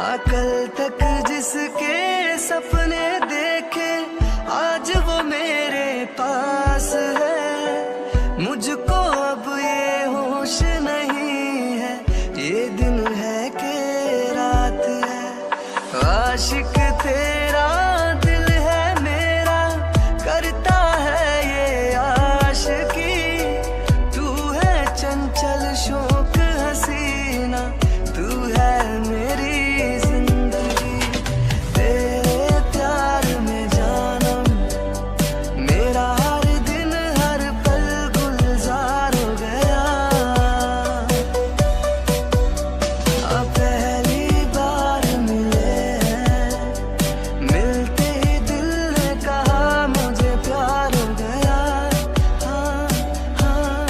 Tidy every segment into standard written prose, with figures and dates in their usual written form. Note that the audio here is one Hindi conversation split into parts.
हाँ कल तक जिसके सपने देखे आज वो मेरे पास है। मुझको अब ये होश नहीं है ये दिन है कि रात है। आशिक तेरा दिल है मेरा करता है ये आशिकी। तू है चंचल शौक हसीना तू है मेरी जिंदगी। तेरे प्यार में जानम मेरा हर दिन हर पल गुलजार हो गया। अब पहली बार मिले हैं मिलते ही दिल ने कहा मुझे प्यार हो गया। हाँ हाँ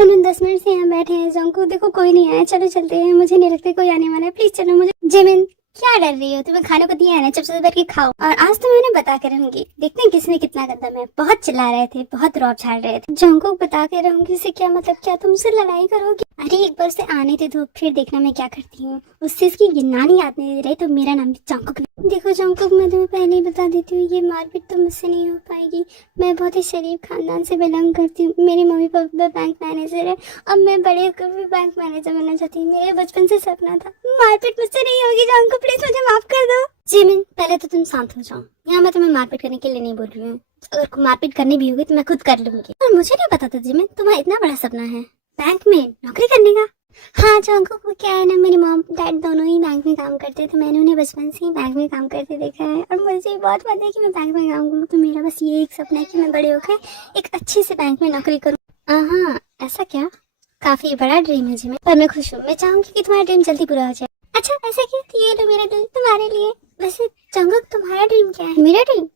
हम 10 मिनट से यहाँ बैठे हैं। जंकू देखो कोई नहीं आया, चलो चलते हैं। मुझे नहीं लगता कोई आने वाला है, प्लीज चलो। मुझे जिमिन क्या डर रही हो, तुम्हें खाने को दिया है ना, चुपचाप बैठ के खाओ। और आज तो मैं उन्हें बता के रहूंगी, देखते हैं किसने कितना गंदा। मैं बहुत चिल्ला रहे थे, बहुत रौब झाड़ रहे थे। जंकू बता के रहूंगी से क्या मतलब, क्या तुम मुझसे लड़ाई करोगी? अरे एक बार से आने दे दो, फिर देखना मैं क्या करती हूँ। उससे इसकी गिनानी याद नहीं दे रही तो मेरा नाम भी जंकुक। देखो जंकुक, मैं तुम्हें पहले ही बता देती हूँ, ये मारपीट तो मुझसे नहीं हो पाएगी। मैं बहुत ही शरीफ खानदान से बिलोंग करती हूँ। मेरे मम्मी पापा बैंक मैनेजर है। अब मैं बड़े होकर भी बैंक मैनेजर बनना चाहती हूँ, मेरे बचपन से सपना था। मारपीट मुझसे नहीं होगी जंकुक, प्लीज मुझे माफ कर दो। जिमिन पहले तो तुम शांत हो जाओ। यहाँ मैं तुम्हें मारपीट करने के लिए नहीं बोल रही हूँ। अगर मारपीट करनी भी होगी तो मैं खुद कर लूंगी। और मुझे नहीं पता था जिमिन तुम्हारा इतना बड़ा सपना है बैंक में नौकरी करने का। हाँ जंकुक, वो क्या है ना, मेरी मॉम डैड दोनों ही बैंक में काम करते थे। मैंने उन्हें बचपन से ही बैंक में काम करते देखा है और मुझे बहुत पता है कि मैं बैंक में काम करूँ। तो मेरा बस ये एक सपना है कि मैं बड़े होकर एक अच्छी से बैंक में नौकरी करूँ। हाँ ऐसा क्या, काफी बड़ा ड्रीम है जिमिन, पर मैं खुश हूँ। मैं चाहूंगी कि तुम्हारा ड्रीम जल्दी पूरा हो जाए। अच्छा ऐसा क्या, ये लो मेरा दिल तुम्हारे लिए। वैसे जंकुक तुम्हारा ड्रीम क्या है? मेरा ड्रीम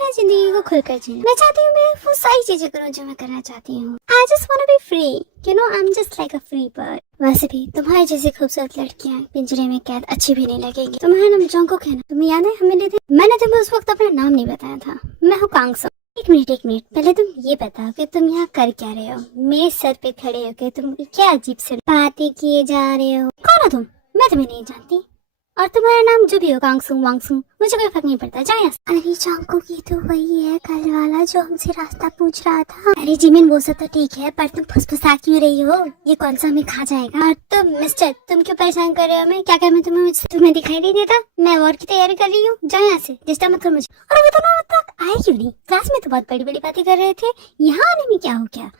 है जिंदगी को खुलकर जीना। मैं चाहती हूँ मैं वो सारी चीजें करूँ जो मैं करना चाहती हूँ। I just wanna be free, you know, I'm just like a free bird। वैसे भी तुम्हारी जैसी खूबसूरत लड़कियाँ पिंजरे में कैद अच्छी भी नहीं लगेंगी। तुम्हारा नाम जंकुक है ना, तुम्हें याद है हमें मैंने तुम्हें उस वक्त अपना नाम नहीं बताया था। मैं हूँ कांगसो। एक मिनट पहले तुम ये बताओ कि तुम यहाँ कर क्या रहे हो? मेरे सर पे खड़े होकर तुम क्या अजीब से बातें किए जा रहे हो? कौन हो तुम? मैं तुम्हें नहीं जानती और तुम्हारा नाम जो भी हो, कांगसू वांगसू, मुझे कोई फर्क नहीं पड़ता। जाओ यहाँ से। अरे जंकुक, ये तो वही है कल वाला जो हमसे रास्ता पूछ रहा था। अरे जिमिन वो सब तो ठीक है, पर तुम फुसफुसा क्यों रही हो? ये कौन सा हमें खा जाएगा? और तुम मिस्टर, तुम क्यों परेशान कर रहे हो? मैं क्या करूँ? तुम्हें दिखाई नहीं देता? मैं वॉर की तैयारी कर रही हूँ। जाओ यहाँ से, डिस्टर्ब मत करो मुझे। और वो दोनों अब तक आए क्यों नहीं? क्लास में तो बहुत बड़ी बड़ी बातें कर रहे थे, यहाँ आने में क्या हो गया?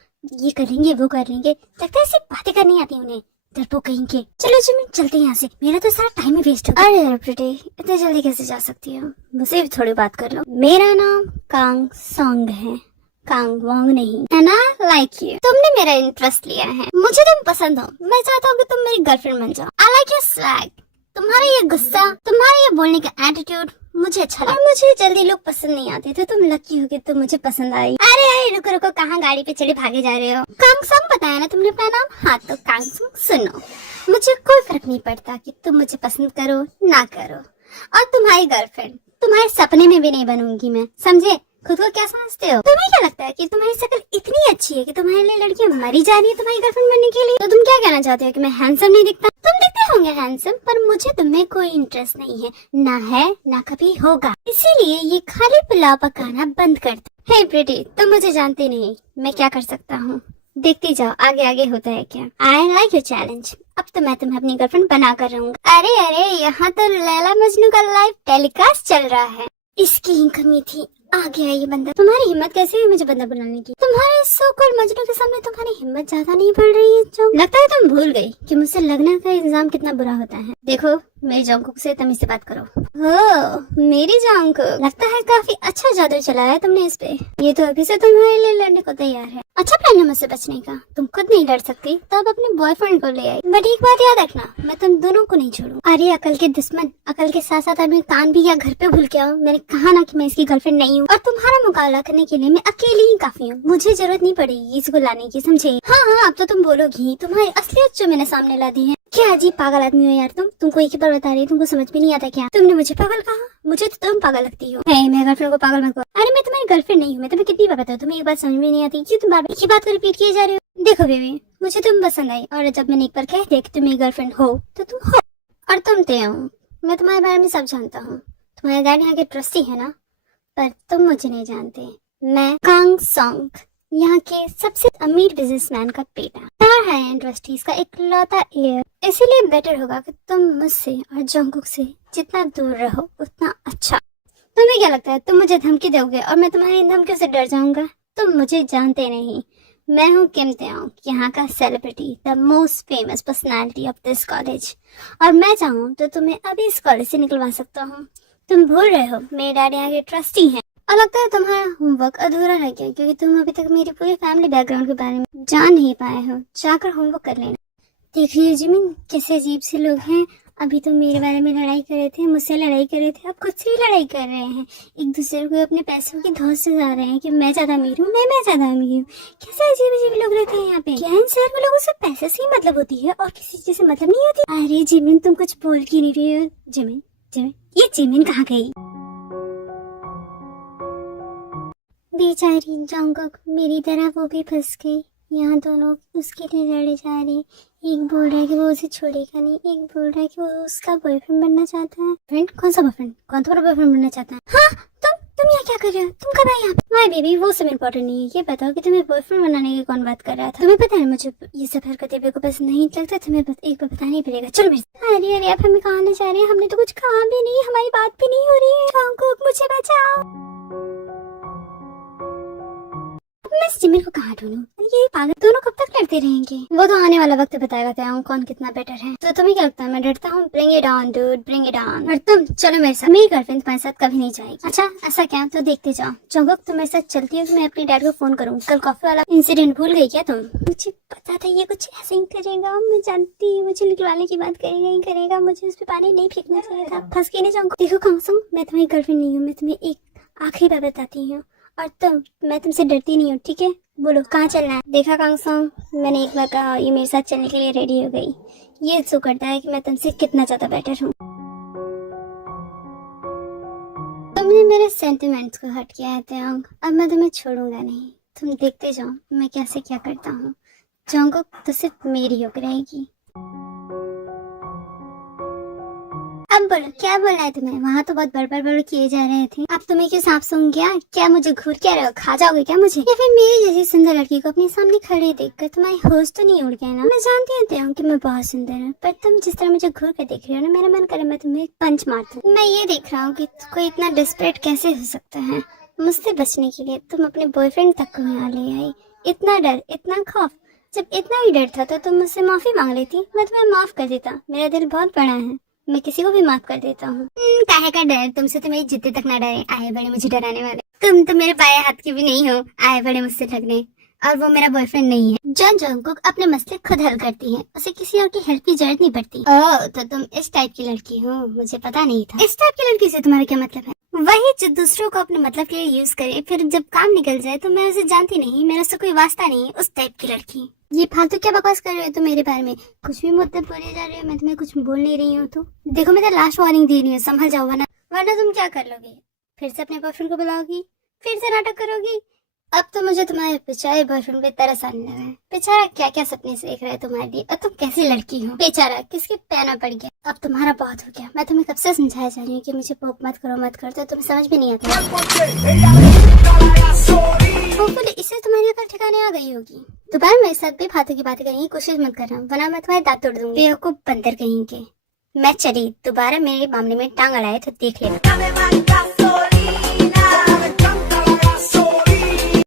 ये कर लेंगे वो कर लेंगे, लगता है सिर्फ बातें करनी आती उन्हें। डरपोक कहीं के। चलो जिमिन चलते हैं यहाँ से, मेरा तो सारा टाइम ही वेस्ट हो गया। अरे प्रीटी, इतने जल्दी कैसे जा सकती हो? मुझसे भी थोड़ी बात कर लो। मेरा नाम कांग सॉन्ग है, कांग वोंग नहीं। And I like you. तुमने मेरा इंटरेस्ट लिया है, मुझे तुम पसंद हो। मैं चाहता हूँ कि तुम मेरी गर्लफ्रेंड बन जाओ। आई लाइक योर स्वैग, तुम्हारा ये गुस्सा, तुम्हारा ये बोलने का एटीट्यूड मुझे अच्छा लगा। मुझे जल्दी लोग पसंद नहीं आते थे, तुम लकी हो कि तुम मुझे पसंद आई। अरे रुको रुको, कहाँ गाड़ी पे चढ़े भागे जा रहे हो? कांगसंग बताया ना तुमने अपना नाम? हाँ तो कांगसंग सुनो, मुझे कोई फर्क नहीं पड़ता कि तुम मुझे पसंद करो ना करो। और तुम्हारी गर्लफ्रेंड तुम्हारे सपने में भी नहीं बनूंगी मैं, समझे? खुद को क्या समझते हो? तुम्हें क्या लगता है कि तुम्हारी शक्ल इतनी अच्छी है कि तुम्हारे लिए लड़कियां मरी जा रही है तुम्हारी गर्लफ्रेंड बनने के लिए? तो तुम क्या कहना चाहते हो कि मैं हैंडसम नहीं दिखता? तुम दिखते होंगे हैंडसम, पर मुझे तुम्हें कोई इंटरेस्ट नहीं है, ना है ना कभी होगा। इसीलिए ये खाली पुलाव पकाना बंद कर दो। हे प्रीटी, तुम मुझे जानते नहीं, मैं क्या कर सकता हूँ? देखती जाओ आगे आगे होता है क्या। I like your challenge. अब तो मैं तुम्हें अपनी गर्लफ्रेंड बना कर रहूंगा। अरे यहाँ तो लैला मजनू का लाइव टेलीकास्ट चल रहा है। इसकी ही कमी थी, आ गया ये बंदा। तुम्हारी हिम्मत कैसे हुई मुझे बंदा बनाने की? तुम्हारे सो कॉल्ड मजनू के सामने तुम्हारी हिम्मत ज्यादा नहीं बढ़ रही है जो? लगता है तुम भूल गई कि मुझसे लगने का इंतजाम कितना बुरा होता है। देखो मेरी जंकुक से तमीज से बात करो। हो मेरी जंकुक, लगता है काफी अच्छा जादू चलाया है तुमने इस पे। ये तो अभी से तुम्हारे लिए लड़ने को तैयार है। अच्छा प्लान है मुझसे बचने का। तुम खुद नहीं लड़ सकती तो अब अपने बॉयफ्रेंड को ले आई। बट एक बात याद रखना, मैं तुम दोनों को नहीं छोड़ू। अरे अकल के दुश्मन, अकल के साथ साथ अपने कान भी या घर पे भूल के आओ। मैंने कहा ना कि मैं इसकी गर्लफ्रेंड नहीं हूँ और तुम्हारा मुकाबला करने के लिए मैं अकेली ही काफी हूँ। मुझे जरूरत नहीं पड़ेगी इसको लाने की, समझे? हाँ अब तो तुम बोलोगी तुम्हारी असलियत जो मैंने सामने ला दी है। क्या अजीब पागल आदमी हो यार तुम। तुमको एक ही बार बता रही, तुमको समझ भी नहीं आता क्या? तुमने मुझे पागल कहा? मुझे तो तुम पागल लगती हो। मेरे गर्लफ्रेंड को पागल मत कहो। अरे मैं तुम्हारी गर्लफ्रेंड नहीं हूँ। मैं तुम्हें कितनी बार बताऊँ, तुम्हें एक बात समझ में नहीं आती कि तुम बार बार एक ही बात को रिपीट किए जा रहे हो। देखो बेबी, मुझे तुम पसंद आई और जब मैंने एक बार कह दिया कि तुम मेरी गर्लफ्रेंड हो तो तुम हो। और तुम थे हो मैं तुम्हारे बारे में सब जानता हूँ। तुम्हारे डैड यहाँ के ट्रस्टी है ना, पर तुम मुझे नहीं जानते। मैं कांग सोंग, यहाँ के सबसे अमीर बिजनेसमैन का बेटा, स्टार हाई एंड ट्रस्टीज का इकलौता हेयर। इसीलिए बेटर होगा कि तुम मुझसे और जंगकुक से जितना दूर रहो उतना अच्छा। तुम्हें क्या लगता है तुम मुझे धमकी दोगे और मैं तुम्हारी धमकियों से डर जाऊंगा? तुम मुझे जानते नहीं। मैं हूँ किम तेओंग, यहाँ का celebrity, the most famous personality of this college. और मैं चाहूँ तो तुम्हें अभी इस कॉलेज से निकलवा सकता हूँ। तुम भूल रहे हो मेरे डैडी यहाँ के ट्रस्टी हैं। और लगता है तुम्हारा होमवर्क अधूरा रह गया क्योंकि तुम अभी तक मेरी पूरी फैमिली बैकग्राउंड के बारे में जान नहीं पाए हो। जाकर होमवर्क कर लेना। देख रही हो जिमिन, कैसे अजीब से लोग हैं। अभी तो मेरे बारे में लड़ाई कर रहे थे, मुझसे लड़ाई कर रहे थे, अब खुद से ही लड़ाई कर रहे हैं। एक दूसरे को अपने पैसों की धौंस से जा रहे हैं कि मैं ज्यादा अमीर हूँ, मैं ज्यादा अमीर हूँ। कैसे अजीब अजीब लोग रहते हैं यहाँ पे। क्या इन शहर में लोगों से पैसे से ही मतलब होती है और किसी चीज से मतलब नहीं होती? अरे जिमिन, तुम कुछ बोल क्यों नहीं रही हो? जिमिन, जिमिन, ये जिमिन कहाँ गई? बेचारी जंगकुक, मेरी तरह वो भी फंस गई। यहाँ दोनों उसके लिए लड़े जा रहे हैं। एक बोल रहा है कि वो उसे छोड़ेगा नहीं, एक बोल रहा है कि वो उसका बॉयफ्रेंड बनना चाहता है। फ्रेंड? कौन सा बॉयफ्रेंड? कौन तुम्हारा बॉयफ्रेंड बनना चाहता है? हाँ, तुम यहाँ क्या कर रहे हो? तुम कब आए यहाँ पे? माय बेबी, वो सब इम्पोर्टेंट नहीं है। ये बताओ कि तुम्हें बॉयफ्रेंड बनाने की कौन बात कर रहा था? तुम्हें पता है मुझे ये सब हरकतें बिल्कुल पसंद नहीं लगता। तुम्हें एक बार बताना ही पड़ेगा। चलो मेरे साथ। अरे अब हमें कहाँ ले जा रहे हैं? हमने तो कुछ कहा भी नहीं, हमारी बात भी नहीं हो रही है। जंगकुक, मुझे बचाओ। मैं जिमिन को कहाँ ढूंढूं? ये पागल दोनों कब तक लड़ते रहेंगे? वो तो आने वाला वक्त बताएगा तेरा कौन कितना बेटर है। तो तुम्हें क्या लगता है मैं डरता हूँ? Bring it on dude, bring it on. और तुम चलो मेरे साथ। मेरी गर्लफ्रेंड तुम्हारे साथ कभी नहीं जाएगी। अच्छा ऐसा क्या? तो देखते जाओ। जंगकुक, तुम मेरे साथ चलती हो तो मैं अपने डैड को फोन करूँ। कल कॉफी वाला इंसिडेंट भूल गई क्या तुम? मुझे पता था ये कुछ ऐसे ही करेगा। मैं जानती, मुझे निकलवाने की बात करेगा ही करेगा। मुझे उस पर पानी नहीं फेंकना चाहिए था। फंस के नहीं जाऊँ। देखो कांगसुंग, मैं तुम्हारी गर्लफ्रेंड नहीं हूँ। मैं तुम्हें एक आखिरी बात बताती हूँ और मैं तुमसे डरती नहीं हूँ, ठीक है? बोलो कहाँ चलना है? देखा कांगसुंग, मैंने एक बार कहा ये मेरे साथ चलने के लिए रेडी हो गई। ये शो करता है कि मैं तुमसे कितना ज्यादा बेटर हूँ। तुमने मेरे सेंटिमेंट्स को हट किया है तेओंग। अब मैं तुम्हें छोड़ूंगा नहीं। तुम देखते जाओ मैं कैसे क्या करता हूँ। जंगकुक तो सिर्फ मेरी होकर रहेगी। अब बोलो क्या बोलना है तुम्हें? वहाँ तो बहुत बड़बड़ किए जा रहे थे। अब तुम्हें क्यों सांप सूंघ गया? क्या मुझे घूर क्या रहे हो? खा जाओगे क्या मुझे? या फिर मेरी जैसी सुंदर लड़की को अपने सामने खड़े देखकर तुम्हारी होश तो नहीं उड़ गया ना? मैं जानती हूँ कि मैं बहुत सुंदर हूँ, पर तुम जिस तरह मुझे घूर कर देख रहे हो ना, मेरा मन करे मैं तुम्हें पंच मार दूं। मैं ये देख रहा हूँ कि कोई इतना डिस्परेट कैसे हो सकता है। मुझसे बचने के लिए तुम अपने बॉयफ्रेंड तक को यहाँ ले आई। इतना डर, इतना खौफ। जब इतना ही डर था तो तुम मुझसे माफी मांग लेती, मैं तुम्हें माफ कर देता। मेरा दिल बहुत बड़ा है, मैं किसी को भी माफ कर देता हूँ। काहे का डर? तुमसे तो मेरी जिद्दी तक ना डरे। आए बड़े मुझे डराने वाले। तुम तो मेरे बाएं हाथ की भी नहीं हो, आए बड़े मुझसे लगने। और वो मेरा बॉयफ्रेंड नहीं है। जंगकुक अपने मसले खुद हल करती है, उसे किसी और की हेल्प की जरूरत नहीं पड़ती। ओह, तो तुम इस टाइप की लड़की हो, मुझे पता नहीं था। इस टाइप की लड़की से तुम्हारा क्या मतलब है? वही जो दूसरों को अपने मतलब के लिए यूज करे, फिर जब काम निकल जाए तो मैं उसे जानती नहीं, मेरा उससे कोई वास्ता नहीं। उस टाइप की लड़की। ये फालतू क्या बकवास कर रहे हो तुम मेरे बारे में? कुछ भी मुद्दे बोले जा रहे हो, मैं तुम्हें कुछ बोल नहीं रही हूँ। तो देखो मैं तो लास्ट वार्निंग दे रही हूँ, संभल जाओ वरना तुम क्या कर लोगे? फिर से अपने बॉयफ्रेंड को बुलाओगी, फिर से नाटक करोगी। अब तो मुझे तुम्हारे बेचारे बॉयफ्रेंड पे तरस आने लगा है। बेचारा क्या क्या सपने देख रहा है तुम्हारे लिए, और तुम कैसी लड़की हो। बेचारा किसके पैना पड़ गया। अब तुम्हारा बहुत हो गया। मैं तुम्हें कब से समझाया जा रही हूँ कि मुझे पोक मत करो, तो तुम्हें समझ भी नहीं आता। होपफुली इससे तुम्हारी अकल ठिकाने आ गई होगी। दोबारा मेरे साथ भी फालतू की बातें करने की कोशिश मत करना, वरना मैं तुम्हारे दांत तोड़ दूंगी। बेवकूफ बंदर कहीं के। मैं चली, दोबारा मेरे मामले में टांग अड़ाए तो देख लेना।